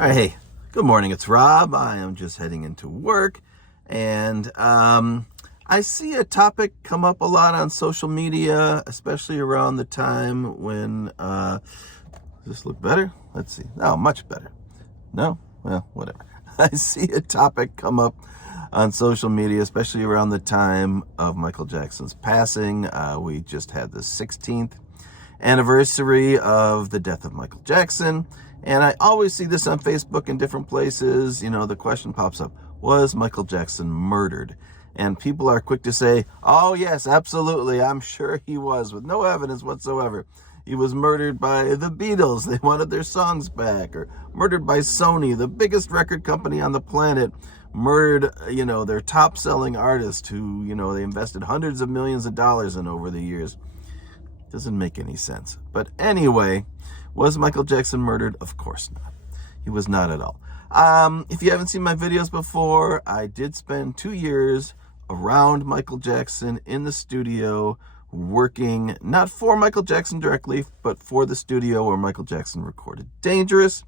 All right, hey, good morning. It's Rob. I am just heading into work, and I see a topic come up a lot on social media, especially around the time when. Does this look better? Let's see. Oh, much better. No? Well, whatever. I see a topic come up on social media, especially around the time of Michael Jackson's passing. We just had the 16th anniversary of the death of Michael Jackson. And I always see this on Facebook in different places. You know, the question pops up, was Michael Jackson murdered? And people are quick to say, oh, yes, absolutely. I'm sure he was, with no evidence whatsoever. He was murdered by the Beatles. They wanted their songs back. Or murdered by Sony, the biggest record company on the planet. Murdered, their top-selling artist who, they invested hundreds of millions of dollars in over the years. Doesn't make any sense. But anyway, was Michael Jackson murdered? Of course not. He was not at all. If you haven't seen my videos before, I did spend 2 years around Michael Jackson in the studio, working not for Michael Jackson directly, but for the studio where Michael Jackson recorded Dangerous.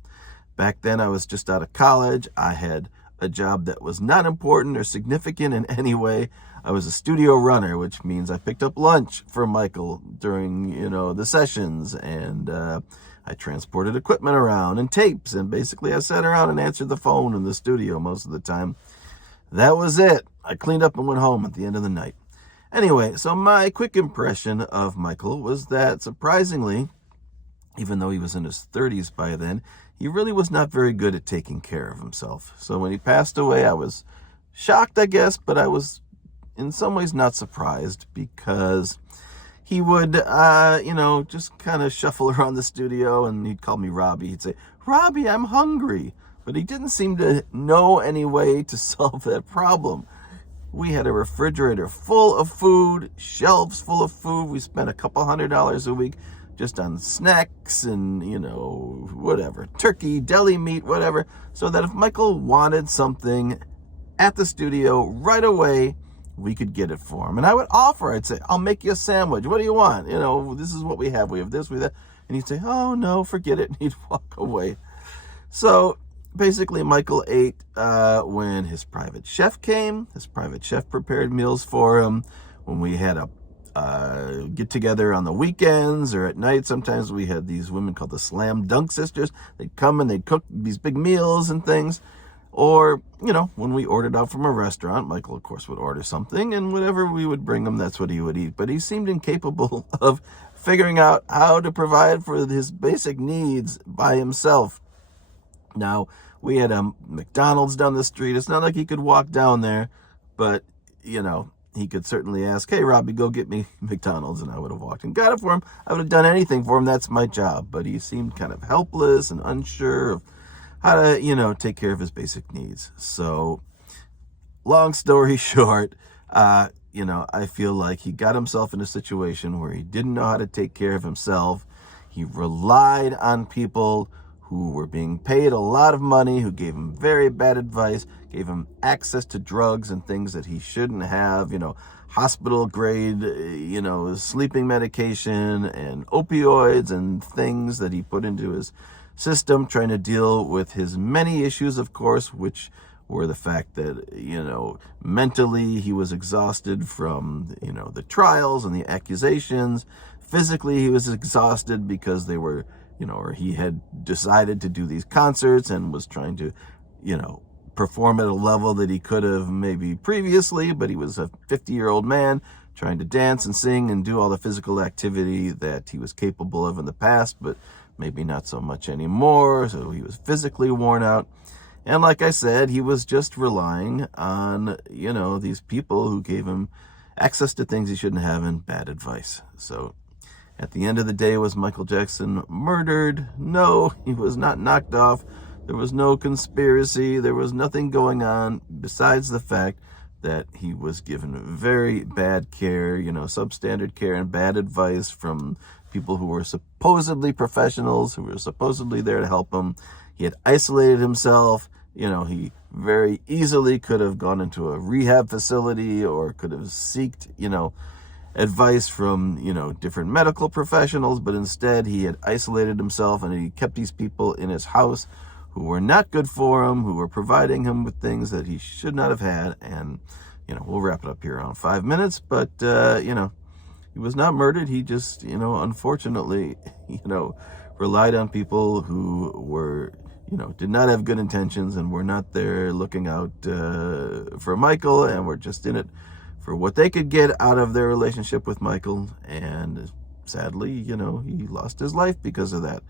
Back then, I was just out of college. I had a job that was not important or significant in any way. I was a studio runner, which means I picked up lunch for Michael during, the sessions, and I transported equipment around and tapes, and basically I sat around and answered the phone in the studio most of the time. That was it. I cleaned up and went home at the end of the night. Anyway, so my quick impression of Michael was that, surprisingly, even though he was in his 30s by then, he really was not very good at taking care of himself. So when he passed away, I was shocked, I guess, but I was in some ways not surprised, because he would, just kind of shuffle around the studio, and he'd call me Robbie. He'd say, Robbie, I'm hungry. But he didn't seem to know any way to solve that problem. We had a refrigerator full of food, shelves full of food. We spent a couple $100 a week just on snacks and, whatever, turkey, deli meat, whatever, so that if Michael wanted something at the studio right away, we could get it for him. And I would offer, I'd say, I'll make you a sandwich. What do you want? This is what we have. We have this, we have that. And he'd say, oh, no, forget it. And he'd walk away. So basically, Michael ate when his private chef came. His private chef prepared meals for him. When we had a get together on the weekends or at night, sometimes we had these women called the Slam Dunk Sisters. They'd come and they'd cook these big meals and things. Or, when we ordered out from a restaurant, Michael, of course, would order something, and whatever we would bring him, that's what he would eat. But he seemed incapable of figuring out how to provide for his basic needs by himself. Now, we had a McDonald's down the street. It's not like he could walk down there, but, he could certainly ask, hey, Robbie, go get me McDonald's, and I would have walked and got it for him. I would have done anything for him. That's my job. But he seemed kind of helpless and unsure of how to, take care of his basic needs. So, long story short, I feel like he got himself in a situation where he didn't know how to take care of himself. He relied on people who were being paid a lot of money, who gave him very bad advice, gave him access to drugs and things that he shouldn't have, hospital grade, sleeping medication and opioids and things that he put into his system, trying to deal with his many issues, of course, which were the fact that, mentally he was exhausted from, the trials and the accusations. Physically, he was exhausted because they were, or he had decided to do these concerts and was trying to, perform at a level that he could have maybe previously, but he was a 50-year-old man trying to dance and sing and do all the physical activity that he was capable of in the past, but maybe not so much anymore. So he was physically worn out. And like I said, he was just relying on, these people who gave him access to things he shouldn't have and bad advice. So at the end of the day, was Michael Jackson murdered? No, he was not knocked off. There was no conspiracy. There was nothing going on besides the fact that he was given very bad care, substandard care and bad advice from people who were supposedly professionals, who were supposedly there to help him. He had isolated himself. He very easily could have gone into a rehab facility or could have sought, advice from, different medical professionals, but instead he had isolated himself and he kept these people in his house who were not good for him, who were providing him with things that he should not have had. And, we'll wrap it up here around 5 minutes, but, he was not murdered. He just, unfortunately, relied on people who were, did not have good intentions and were not there looking out for Michael, and were just in it for what they could get out of their relationship with Michael. And sadly, he lost his life because of that.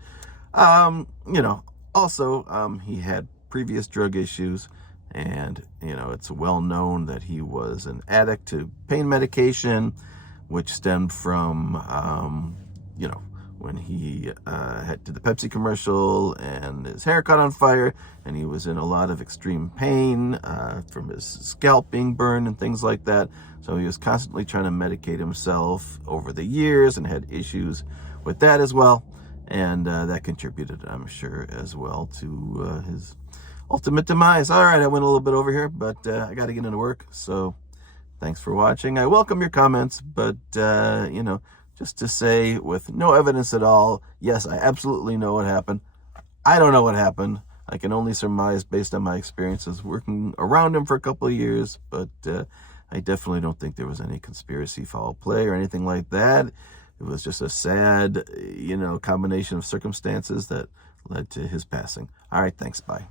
Also, he had previous drug issues, and, it's well known that he was an addict to pain medication, which stemmed from, when he did the Pepsi commercial and his hair caught on fire, and he was in a lot of extreme pain from his scalp being burned and things like that. So he was constantly trying to medicate himself over the years and had issues with that as well. And that contributed, I'm sure, as well to his ultimate demise. All right, I went a little bit over here, but I got to get into work. So thanks for watching. I welcome your comments, but, just to say, with no evidence at all, yes, I absolutely know what happened. I don't know what happened. I can only surmise based on my experiences working around him for a couple of years, but I definitely don't think there was any conspiracy, foul play, or anything like that. It was just a sad, combination of circumstances that led to his passing. All right, thanks. Bye.